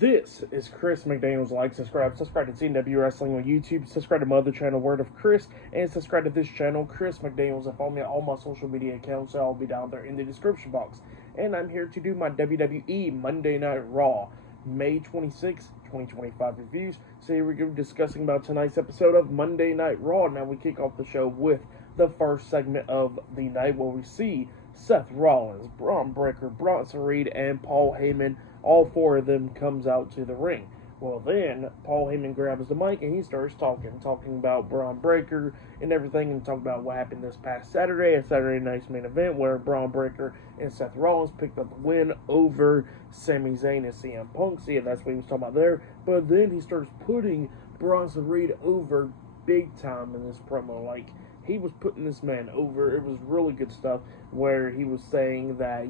This is Chris McDaniels. Like, subscribe to CW Wrestling on YouTube, subscribe to my other channel, Word of Chris, and subscribe to this channel, Chris McDaniels, and follow me on all my social media accounts. So I'll be down there in the description box. And I'm here to do my WWE Monday Night Raw, May 26, 2025 reviews. So here we go, discussing about tonight's episode of Monday Night Raw. Now we kick off the show with the first segment of the night, where we see Seth Rollins, Braun Breaker, Bronson Reed, and Paul Heyman. All four of them comes out to the ring. Well, then Paul Heyman grabs the mic and he starts talking about Braun Breaker and everything, and talking about what happened this past Saturday, a Saturday night's main event where Braun Breaker and Seth Rollins picked up the win over Sami Zayn and CM Punk. So yeah, that's what he was talking about there. But then he starts putting Bronson Reed over big time in this promo. Like, he was putting this man over. It was really good stuff, where he was saying that,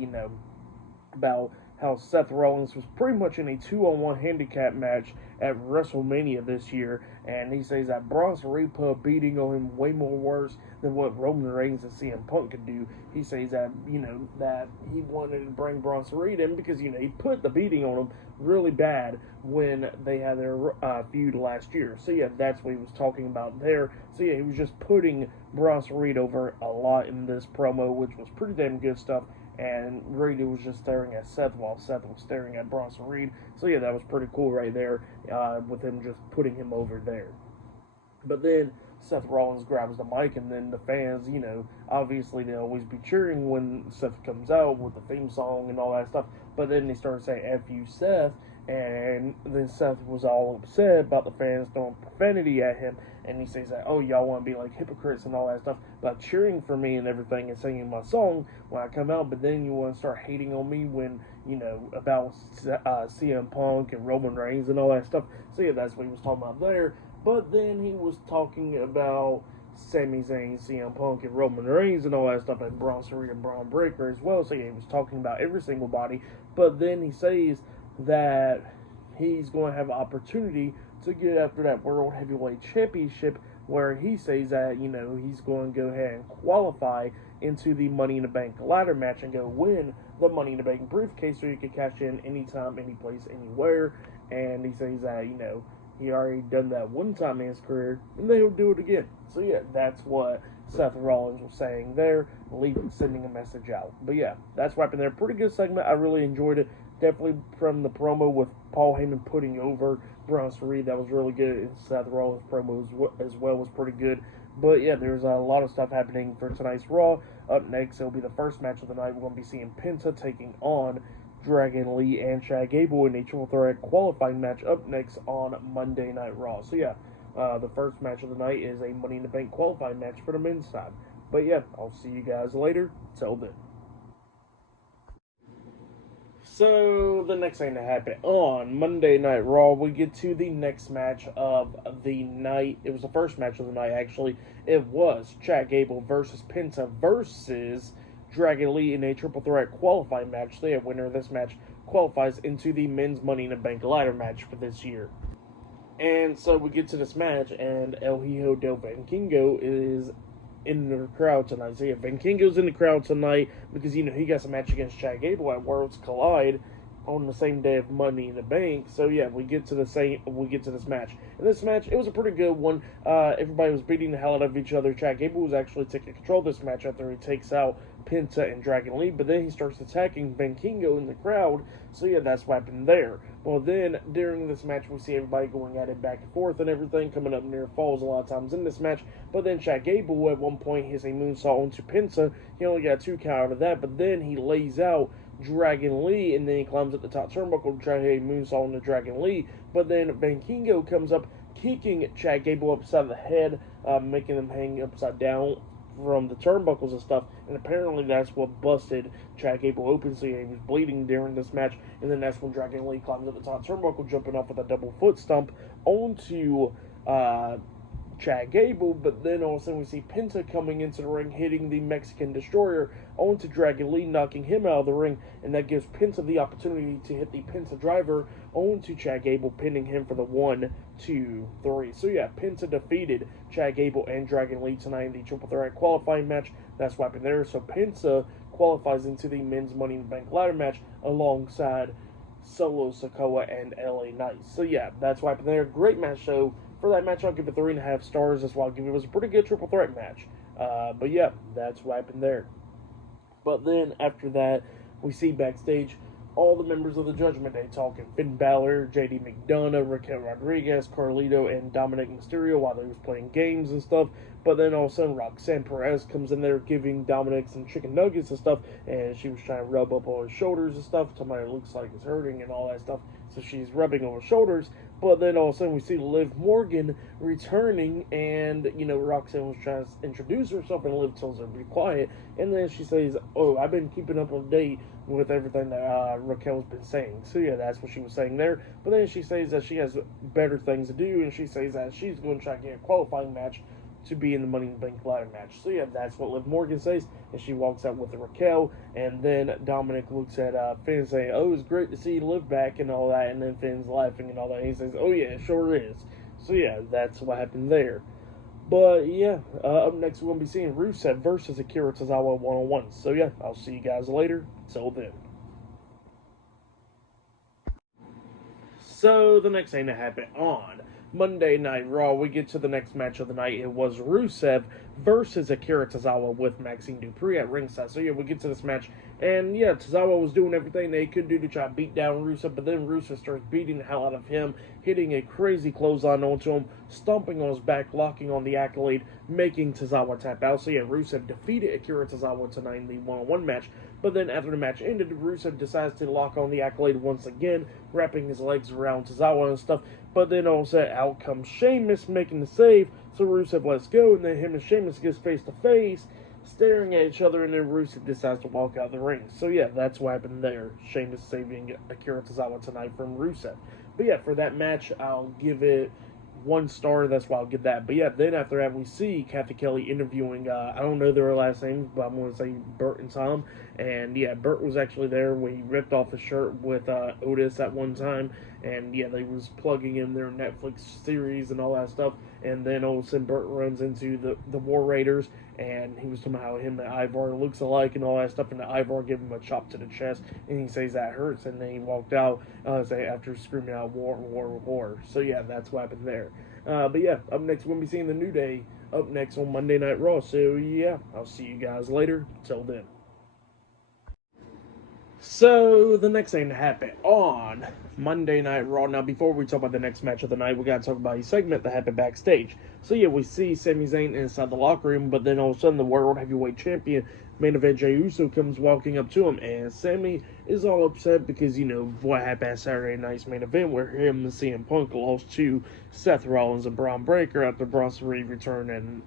about how Seth Rollins was pretty much in a 2-on-1 handicap match at WrestleMania this year, and he says that Bronson Reed put a beating on him way more worse than what Roman Reigns and CM Punk could do. He says that, that he wanted to bring Bronson Reed in because, he put the beating on him really bad when they had their feud last year. So yeah, that's what he was talking about there. So yeah, he was just putting Bronson Reed over a lot in this promo, which was pretty damn good stuff. And Reed was just staring at Seth while Seth was staring at Bronson Reed. So yeah, that was pretty cool right there, with him just putting him over there. But then Seth Rollins grabs the mic, and then the fans, obviously they always be cheering when Seth comes out with the theme song and all that stuff. But then they started saying "F you, Seth," and then Seth was all upset about the fans throwing profanity at him. And he says that, oh, y'all want to be like hypocrites and all that stuff about cheering for me and everything and singing my song when I come out, but then you want to start hating on me when, about CM Punk and Roman Reigns and all that stuff. So yeah, that's what he was talking about there. But then he was talking about Sami Zayn, CM Punk, and Roman Reigns and all that stuff, and Bronson Reed and Braun Breaker as well. So yeah, he was talking about every single body. But then he says that he's going to have an opportunity to get after that World Heavyweight Championship, where he says that, he's going to go ahead and qualify into the Money in the Bank ladder match and go win the Money in the Bank briefcase, so you can cash in anytime, any place, anywhere. And he says that, he already done that one time in his career, and then he'll do it again. So yeah, that's what Seth Rollins was saying there, sending a message out. But yeah, that's what happened there. Pretty good segment. I really enjoyed it. Definitely from the promo with Paul Heyman putting over Bronson Reed, that was really good. And Seth Rollins' promo as well was pretty good. But yeah, there's a lot of stuff happening for tonight's Raw. Up next, it'll be the first match of the night. We're going to be seeing Penta taking on Dragon Lee and Chad Gable in a triple threat qualifying match up next on Monday Night Raw. So yeah, the first match of the night is a Money in the Bank qualifying match for the men's side. But yeah, I'll see you guys later. Till then. So, the next thing that happened on Monday Night Raw, we get to the next match of the night. It was the first match of the night, actually. It was Chad Gable versus Penta versus Dragon Lee in a triple threat qualifying match. The winner of this match qualifies into the men's Money in the Bank ladder match for this year. And so we get to this match, and El Hijo del Vikingo is in the crowd tonight. So yeah, Vikingo's in the crowd tonight because, he got some match against Chad Gable at Worlds Collide on the same day of Money in the Bank. So yeah, we get to this match. And this match, it was a pretty good one. Everybody was beating the hell out of each other. Chad Gable was actually taking control of this match after he takes out Penta and Dragon Lee, but then he starts attacking Vikingo in the crowd. So yeah, that's what happened there. Well, then during this match, we see everybody going at it back and forth and everything, coming up near falls a lot of times in this match. But then Chad Gable at one point hits a moonsault onto Penta. He only got 2 count out of that, but then he lays out Dragon Lee, and then he climbs up the top turnbuckle to try to hit a moonsault on the Dragon Lee. But then Vikingo comes up, kicking Chad Gable upside the head, making him hang upside down from the turnbuckles and stuff, and apparently that's what busted Chad Gable open, so he was bleeding during this match. And then that's when Dragon Lee climbs up the top turnbuckle, jumping off with a double foot stomp onto Chad Gable. But then all of a sudden we see Penta coming into the ring, hitting the Mexican Destroyer onto Dragon Lee, knocking him out of the ring, and that gives Penta the opportunity to hit the Penta driver onto Chad Gable, pinning him for the 1, 2, 3. So yeah, Penta defeated Chad Gable and Dragon Lee tonight in the triple threat qualifying match. That's what happened there. So Penta qualifies into the men's Money in the Bank ladder match alongside Solo Sikoa and LA Knight. So yeah, that's what happened there. Great match. So for that match, I'll give it 3.5 stars. That's why I'll give it. It was a pretty good triple threat match. But yeah, that's what happened there. But then after that, we see backstage all the members of the Judgment Day talking. Finn Balor, JD McDonough, Raquel Rodriguez, Carlito, and Dominic Mysterio while they was playing games and stuff. But then all of a sudden, Roxanne Perez comes in there giving Dominic some chicken nuggets and stuff, and she was trying to rub up on his shoulders and stuff. Somebody looks like it's hurting and all that stuff. So she's rubbing on his shoulders. But then all of a sudden we see Liv Morgan returning, and Roxanne was trying to introduce herself, and Liv tells her to be quiet. And then she says, "Oh, I've been keeping up to date with everything that Raquel's been saying." So yeah, that's what she was saying there. But then she says that she has better things to do, and she says that she's going to try to get a qualifying match to be in the Money in the Bank ladder match. So yeah, that's what Liv Morgan says, and she walks out with the Raquel, and then Dominic looks at Finn saying, "Oh, it's great to see Liv back," and all that, and then Finn's laughing and all that, and he says, "Oh yeah, it sure is." So yeah, that's what happened there. But yeah, up next we're going to be seeing Rusev versus Akira Tozawa one-on-one. So yeah, I'll see you guys later. Till then. So the next thing that happened on Monday Night Raw, we get to the next match of the night. It was Rusev versus Akira Tozawa with Maxine Dupree at ringside. So yeah, we get to this match, and yeah, Tozawa was doing everything they could do to try to beat down Rusev, but then Rusev starts beating the hell out of him, hitting a crazy clothesline onto him, stomping on his back, locking on the Accolade, making Tozawa tap out. So yeah, Rusev defeated Akira Tozawa tonight in the one-on-one match. But then after the match ended, Rusev decides to lock on the Accolade once again, wrapping his legs around Tozawa and stuff. But then all of a sudden, out comes Sheamus making the save. So Rusev lets go, and then him and Sheamus gets face to face, staring at each other, and then Rusev decides to walk out of the ring. So yeah, that's what happened there. Sheamus saving Akira Tozawa tonight from Rusev. But yeah, for that match, I'll give it 1 star. That's why I'll give that. But yeah, then after that, we see Kathy Kelly interviewing, I don't know their last names, but I'm going to say Bert and Tom. And yeah, Bert was actually there when he ripped off his shirt with Otis at one time. And yeah, they was plugging in their Netflix series and all that stuff. And then all of a sudden, Bert runs into the War Raiders, and he was talking about how him and Ivar looks alike and all that stuff. And Ivar gave him a chop to the chest, and he says that hurts. And then he walked out after screaming out "War, War, War." So yeah, that's what happened there. But yeah, up next we'll be seeing the New Day up next on Monday Night Raw. So yeah, I'll see you guys later. Till then. So the next thing to happen on Monday Night Raw. Now, before we talk about the next match of the night, we gotta talk about a segment that happened backstage. So yeah, we see Sami Zayn inside the locker room, but then all of a sudden the World Heavyweight Champion, Main Event Jey Uso, comes walking up to him, and Sami is all upset because what happened at Saturday night's main event where him and CM Punk lost to Seth Rollins and Braun Breaker after Bronson Reed returned and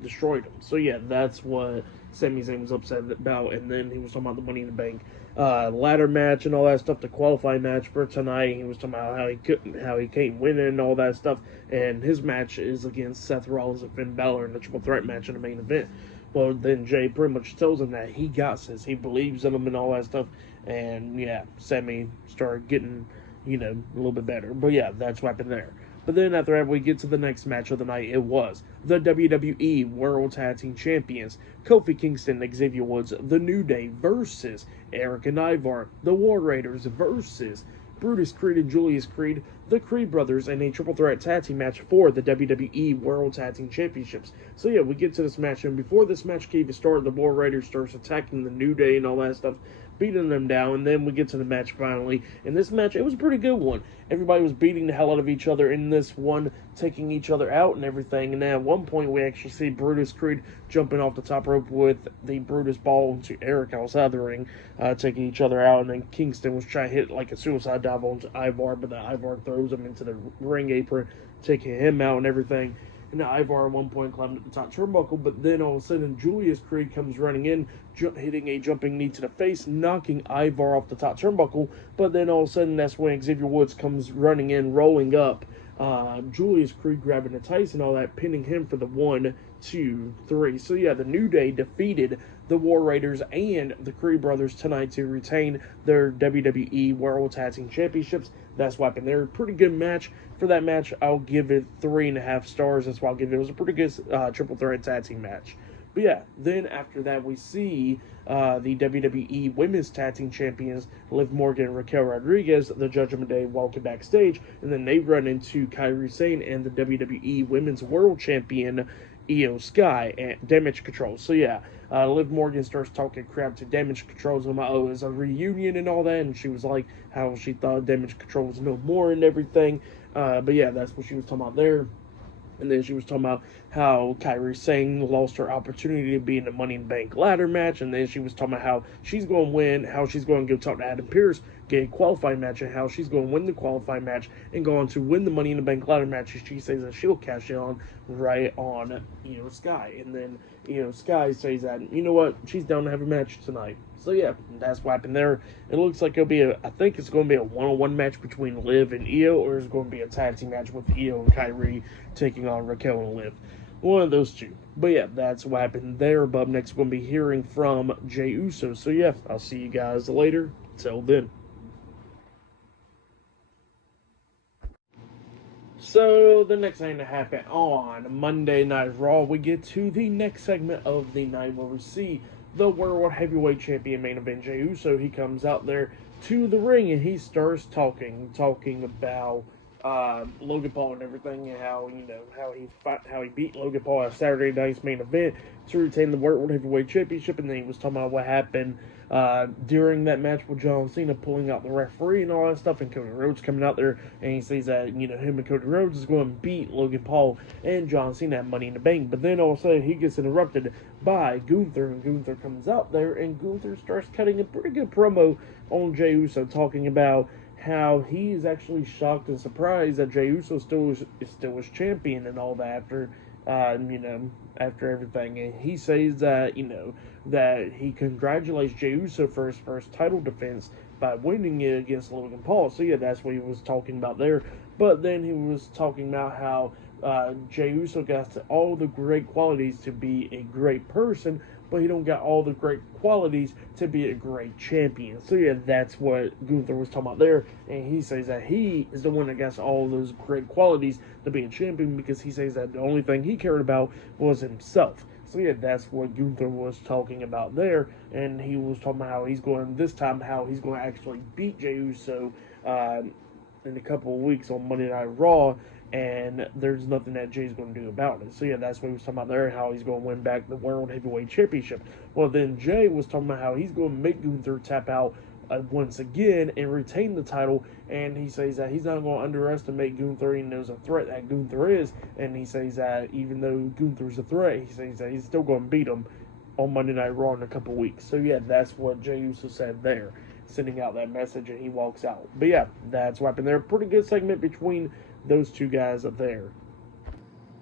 destroyed him. So yeah, that's what Sami Zayn was upset about, and then he was talking about the Money in the Bank ladder match and all that stuff, the qualifying match for tonight. He was talking about how he can't win it and all that stuff, and his match is against Seth Rollins and Finn Bálor in the triple threat match in the main event. Well, then Jay pretty much tells him that he got this, he believes in him and all that stuff, and yeah, Sami started getting a little bit better. But yeah, that's what happened there. But then after that, we get to the next match of the night. It was the WWE World Tag Team Champions, Kofi Kingston, Xavier Woods, The New Day versus Eric and Ivar, the War Raiders versus Brutus Creed and Julius Creed, the Creed brothers, in a triple threat tag team match for the WWE World Tag Team Championships. So yeah, we get to this match, and before this match can even start, the War Raiders starts attacking the New Day and all that stuff, beating them down, and then we get to the match finally. In this match, it was a pretty good one. Everybody was beating the hell out of each other in this one, taking each other out and everything. And then at one point, we actually see Brutus Creed jumping off the top rope with the Brutus ball to Eric outside the ring, taking each other out. And then Kingston was trying to hit like a suicide dive onto Ivar, but then Ivar throws him into the ring apron, taking him out and everything. And Ivar at one point climbed up the top turnbuckle, but then all of a sudden Julius Creed comes running in, hitting a jumping knee to the face, knocking Ivar off the top turnbuckle. But then all of a sudden that's when Xavier Woods comes running in, rolling up Julius Creed, grabbing the tights and all that, pinning him for the 1, 2, 3. So yeah, the New Day defeated the War Raiders and the Creed brothers tonight to retain their WWE World Tag Team Championships. That's what happened. They're a pretty good match. For that match, I'll give it 3.5 stars. That's why I'll give it. It was a pretty good triple threat tag team match. But yeah, then after that, we see the WWE Women's Tag Team Champions, Liv Morgan and Raquel Rodriguez, the Judgment Day, walking backstage, and then they run into Kairi Sane and the WWE Women's World Champion, Io Sky, and Damage Control. So yeah, Liv Morgan starts talking crap to Damage Control, talking about, oh, it's a reunion and all that, and she was like, how she thought Damage Control was no more and everything. But yeah, that's what she was talking about there. And then she was talking about how Kairi Sane lost her opportunity to be in the Money in the Bank ladder match. And then she was talking about how she's going to win, how she's going to go talk to Adam Pearce, get a qualifying match, and how she's going to win the qualifying match and go on to win the Money in the Bank ladder match. And she says that she'll cash in on right on Io Sky. And then Io Sky says that, you know what, she's down to have a match tonight. So yeah, that's what happened there. It looks like it'll be I think it's going to be a one-on-one match between Liv and Io, or it's going to be a tag team match with Io and Kairi taking on Raquel and Liv. One of those two. But yeah, that's what happened there. But up next, we're going to be hearing from Jey Uso. So yeah, I'll see you guys later. Till then. So the next thing to happen on Monday Night Raw, we get to the next segment of the night where we see the World Heavyweight Champion main event, Jey Uso. He comes out there to the ring and he starts talking about Logan Paul and everything, and how how he beat Logan Paul at Saturday night's main event to retain the World Heavyweight Championship. And then he was talking about what happened during that match with John Cena pulling out the referee and all that stuff, and Cody Rhodes coming out there, and he says that him and Cody Rhodes is going to beat Logan Paul and John Cena at Money in the Bank. But then all of a sudden he gets interrupted by Gunther, and Gunther comes out there, and Gunther starts cutting a pretty good promo on Jey Uso, talking about how he is actually shocked and surprised that Jey Uso still is champion and all that after everything. And he says that that he congratulates Jey Uso for his first title defense by winning it against Logan Paul. So yeah, that's what he was talking about there. But then he was talking about how Jey Uso got all the great qualities to be a great person, but he don't got all the great qualities to be a great champion. So yeah, that's what Gunther was talking about there, and he says that he is the one that got all those great qualities to be a champion, because he says that the only thing he cared about was himself. So yeah, that's what Gunther was talking about there, and he was talking about how he's going to actually beat Jey Uso in a couple of weeks on Monday Night Raw, and there's nothing that Jay's going to do about it. So yeah, that's what he was talking about there, how he's going to win back the World Heavyweight Championship. Well, then Jay was talking about how he's going to make Gunther tap out once again and retain the title, and he says that he's not going to underestimate Gunther. He knows a threat that Gunther is, and he says that even though Gunther's a threat, he says that he's still going to beat him on Monday Night Raw in a couple weeks. So yeah, that's what Jey Uso said there, sending out that message, and he walks out. But yeah, that's what happened there. Pretty good segment between those two guys up there.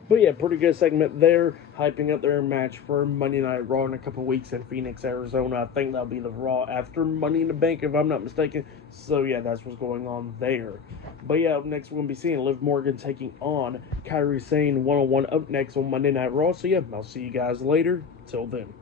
But yeah, pretty good segment there, hyping up their match for Monday Night Raw in a couple weeks in Phoenix, Arizona. I think that'll be the Raw after Money in the Bank, if I'm not mistaken. So yeah, that's what's going on there. But yeah, up next we're going to be seeing Liv Morgan taking on Kairi Sane one-on-one up next on Monday Night Raw. So yeah, I'll see you guys later. Till then.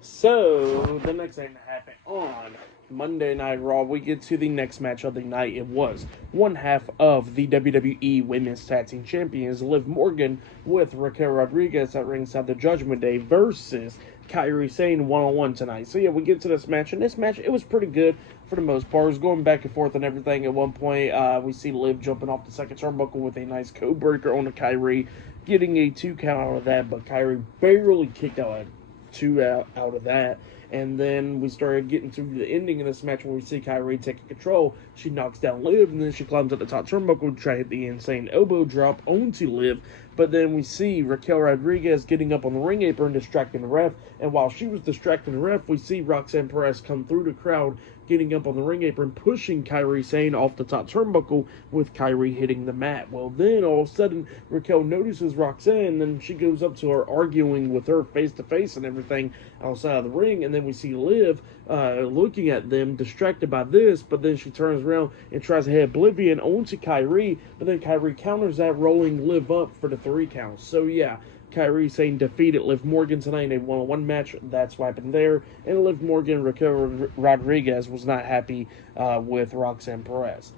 So, the next thing that happened on Monday Night Raw, we get to the next match of the night. It was one half of the WWE Women's Tag Team Champions, Liv Morgan with Raquel Rodriguez at ringside, the Judgment Day versus Kairi Sane one-on-one tonight. So yeah, we get to this match, and this match, it was pretty good for the most part. It was going back and forth and everything. At one point, we see Liv jumping off the second turnbuckle with a nice code breaker on the Kairi, getting a 2 count out of that, but Kairi barely kicked out at 2 out of that. And then we started getting to the ending of this match where we see Kairi taking control. She knocks down Liv, and then she climbs up the top turnbuckle to try to hit the insane elbow drop onto Liv. But then we see Raquel Rodriguez getting up on the ring apron, distracting the ref. And while she was distracting the ref, we see Roxanne Perez come through the crowd, getting up on the ring apron, pushing Kairi Sane off the top turnbuckle, with Kairi hitting the mat. Well, then all of a sudden, Raquel notices Roxanne, and she goes up to her, arguing with her face to face and everything outside of the ring. And then we see Liv looking at them, distracted by this, but then she turns around and tries to hit Oblivion onto Kairi, but then Kairi counters that, rolling Liv up for the 3 counts. So yeah, Kairi Sane defeated Liv Morgan tonight in a one-on-one match. That's what happened there. And Liv Morgan, Raquel Rodriguez was not happy with Roxanne Perez,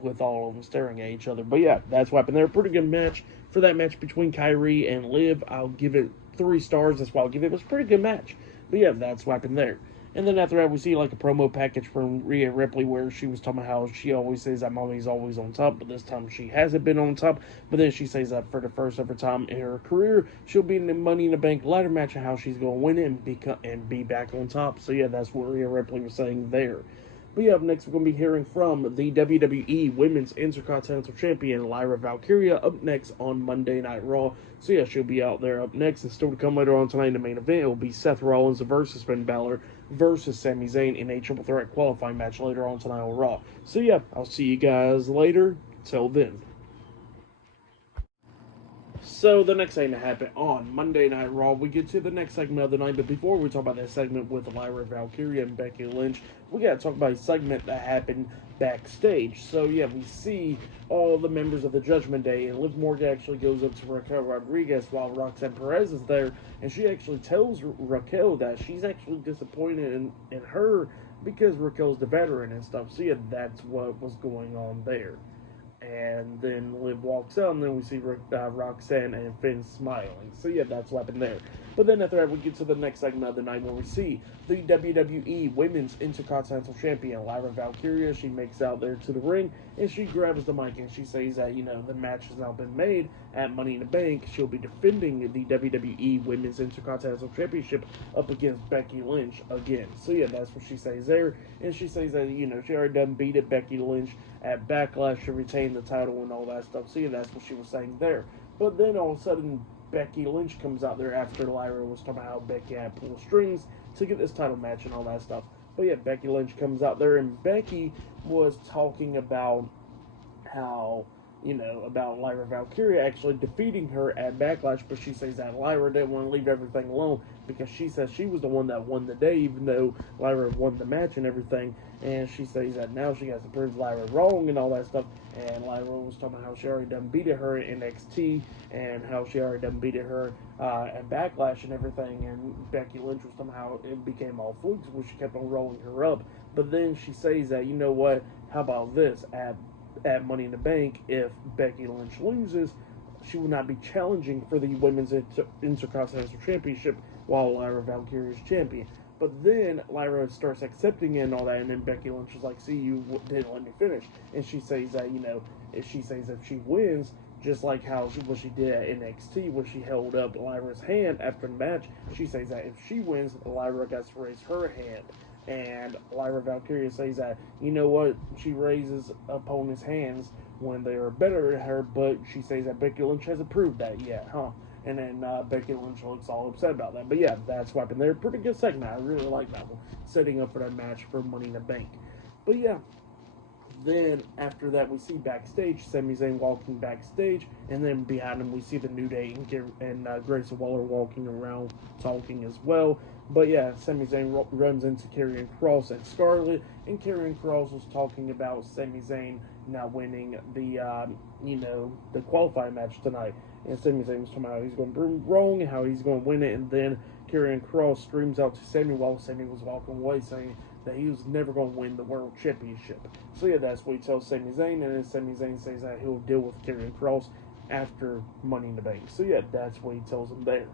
with all of them staring at each other. But yeah, that's what happened there. Pretty good match for that match between Kyrie and Liv, I'll give it 3 stars. That's why I'll give it. It was a pretty good match. But yeah, that's what happened there. And then after that, we see like a promo package from Rhea Ripley where she was talking about how she always says that mommy's always on top, but this time she hasn't been on top. But then she says that for the first ever time in her career, she'll be in the Money in the Bank ladder match and how she's going to win it and be back on top. So yeah, that's what Rhea Ripley was saying there. But yeah, up next we're going to be hearing from the WWE Women's Intercontinental Champion, Lyra Valkyria, up next on Monday Night Raw. So yeah, she'll be out there up next. And still to come later on tonight in the main event, it will be Seth Rollins versus Finn Bálor versus Sami Zayn in a triple threat qualifying match later on tonight on Raw. So yeah, I'll see you guys later. Till then. So the next thing to happen on Monday Night Raw, we get to the next segment of the night. But before we talk about that segment with Lyra Valkyria and Becky Lynch, we got to talk about a segment that happened backstage. So yeah, we see all the members of the Judgment Day, and Liv Morgan actually goes up to Raquel Rodriguez while Roxanne Perez is there, and she actually tells Raquel that she's actually disappointed in her because Raquel's the veteran and stuff. So yeah, that's what was going on there. And then Liv walks out, and then we see Roxanne and Finn smiling. So yeah, that's what happened there. But then after that, we get to the next segment of the night where we see the WWE Women's Intercontinental Champion, Lyra Valkyria. She makes out there to the ring, and she grabs the mic, and she says that, the match has now been made at Money in the Bank. She'll be defending the WWE Women's Intercontinental Championship up against Becky Lynch again. So yeah, that's what she says there. And she says that, she already done beat it, Becky Lynch, at Backlash to retain the title and all that stuff. So yeah, that's what she was saying there. But then all of a sudden, Becky Lynch comes out there after Lyra was talking about how Becky had pulled strings to get this title match and all that stuff. But yeah, Becky Lynch comes out there, and Becky was talking about how, about Lyra Valkyria actually defeating her at Backlash, but she says that Lyra didn't want to leave everything alone because she says she was the one that won the day, even though Lyra won the match and everything. And she says that now she has to prove Lyra wrong and all that stuff. And Lyra was talking about how she already done beated her in NXT and how she already done beated her at Backlash and everything. And Becky Lynch was somehow, it became all flukes, which she kept on rolling her up. But then she says that, you know what, how about this, at Money in the Bank, if Becky Lynch loses, she will not be challenging for the Women's Intercontinental Championship while Lyra Valkyria is champion. But then Lyra starts accepting it and all that, and then Becky Lynch is like, see, you didn't let me finish. And she says that, if she wins, just like what she did at NXT when she held up Lyra's hand after the match, she says that if she wins, Lyra gets to raise her hand. And Lyra Valkyria says that, you know what, she raises opponents' hands when they are better than her, but she says that Becky Lynch hasn't proved that yet, huh? And then Becky Lynch looks all upset about that. But yeah, that's what happened there. Pretty good segment. I really like that one. Setting up for that match for Money in the Bank. But yeah, then after that we see backstage Sami Zayn walking backstage, and then behind him we see the New Day and Grayson Waller walking around talking as well. But yeah, Sami Zayn runs into Karrion Kross and Scarlett, and Karrion Kross was talking about Sami Zayn not winning the qualifying match tonight. And Sami Zayn was talking about how he's going to prove wrong and how he's going to win it. And then Karrion Kross screams out to Sami while Sami was walking away, saying that he was never going to win the World Championship. So yeah, that's what he tells Sami Zayn, and then Sami Zayn says that he'll deal with Karrion Kross after Money in the Bank. So yeah, that's what he tells him there.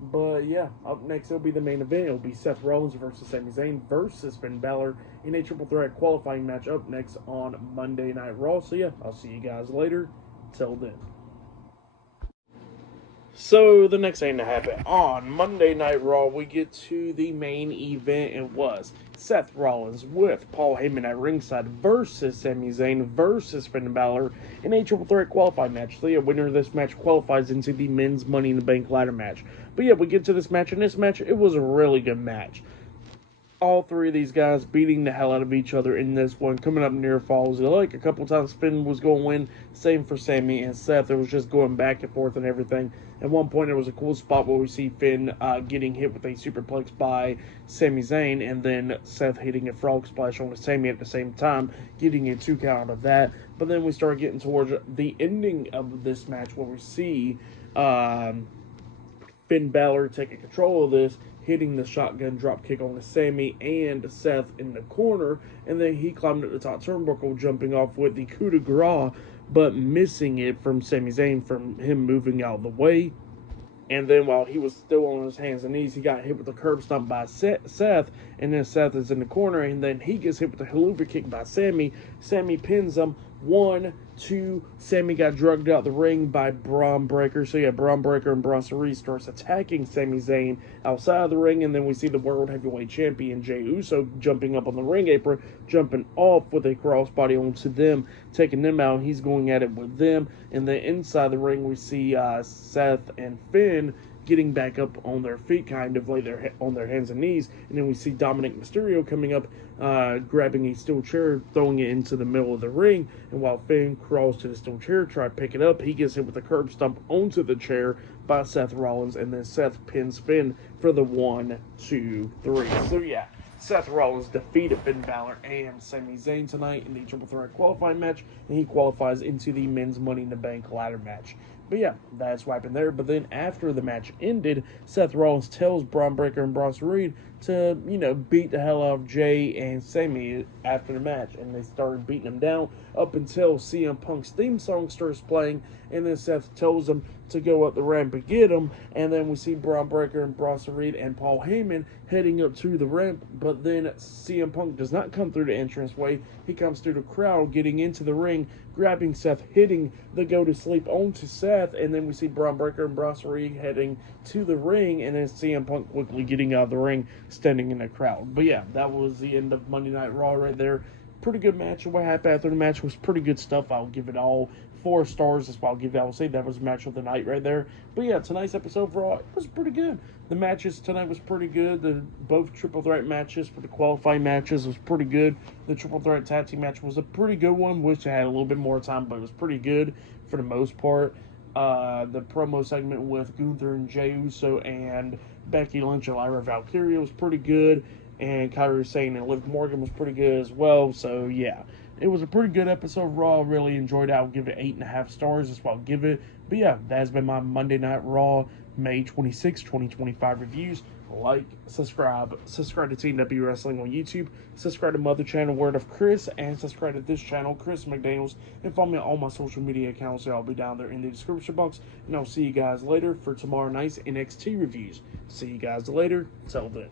But yeah, up next it'll be the main event. It'll be Seth Rollins versus Sami Zayn versus Finn Bálor in a triple threat qualifying match up next on Monday Night Raw. So yeah, I'll see you guys later. Till then. So the next thing to happen on Monday Night Raw, we get to the main event. It was Seth Rollins with Paul Heyman at ringside versus Sami Zayn versus Finn Bálor in a triple threat qualifying match. So yeah, winner of this match qualifies into the men's Money in the Bank ladder match. But yeah, we get to this match, and this match, it was a really good match. All three of these guys beating the hell out of each other in this one, coming up near falls. Like a couple times Finn was going to win, same for Sami and Seth. It was just going back and forth and everything. At one point, there was a cool spot where we see Finn getting hit with a superplex by Sami Zayn, and then Seth hitting a frog splash on Sami at the same time, getting a 2 count out of that. But then we start getting towards the ending of this match where we see Finn Bálor taking control of this, hitting the shotgun drop kick on Sami and Seth in the corner, and then he climbed at the top turnbuckle, jumping off with the coup de grace but missing it from Sami Zayn from him moving out of the way. And then while he was still on his hands and knees, he got hit with a curb stomp by Seth. And then Seth is in the corner. And then he gets hit with a haluva kick by Sami. Sami pins him. 1, 2. Sami got drugged out the ring by Braun Breaker. So yeah, Braun Breaker and Bronson Reed starts attacking Sami Zayn outside of the ring. And then we see the World Heavyweight Champion Jey Uso jumping up on the ring apron, jumping off with a crossbody onto them, taking them out. He's going at it with them. And then inside the ring, we see Seth and Finn getting back up on their feet, kind of like on their hands and knees. And then we see Dominic Mysterio coming up, grabbing a steel chair, throwing it into the middle of the ring. And while Finn crawls to the steel chair, try to pick it up, he gets hit with a curb stomp onto the chair by Seth Rollins. And then Seth pins Finn for the 1, 2, 3. So yeah, Seth Rollins defeated Finn Bálor and Sami Zayn tonight in the Triple Threat qualifying match, and he qualifies into the Men's Money in the Bank ladder match. But yeah, that's what happened there. But then after the match ended, Seth Rollins tells Braun Breaker and Bronson Reed to, beat the hell out of Jey and Sami after the match. And they started beating them down up until CM Punk's theme song starts playing. And then Seth tells them to go up the ramp and get him. And then we see Braun Breaker and Bronson Reed and Paul Heyman heading up to the ramp. But then CM Punk does not come through the entranceway. He comes through the crowd, getting into the ring, grabbing Seth, hitting the go-to-sleep onto Seth. And then we see Braun Breaker and Bronson Reed heading to the ring. And then CM Punk quickly getting out of the ring, standing in the crowd. But yeah, that was the end of Monday Night Raw right there. Pretty good match. What happened after the match was pretty good stuff. I'll give it all 4 stars. That's what I will say that was the match of the night right there. But yeah, tonight's episode of Raw, it was pretty good. The matches tonight was pretty good. Both triple threat matches for the qualifying matches was pretty good. The triple threat tag team match was a pretty good one. Wish I had a little bit more time, but it was pretty good for the most part. The promo segment with Gunther and Jey Uso and Becky Lynch and Lyra Valkyria was pretty good. And Kairi Sane and Liv Morgan was pretty good as well. So yeah, it was a pretty good episode of Raw. Really enjoyed it. I'll give it 8.5 stars. That's what I'll give it. But yeah, that has been my Monday Night Raw May 26, 2025 reviews. Like, subscribe to TNW Wrestling on YouTube, subscribe to my other channel, Word of Chris, and subscribe to this channel, Chris McDaniels, and follow me on all my social media accounts. I'll be down there in the description box, and I'll see you guys later for tomorrow night's NXT reviews. See you guys later. Till then.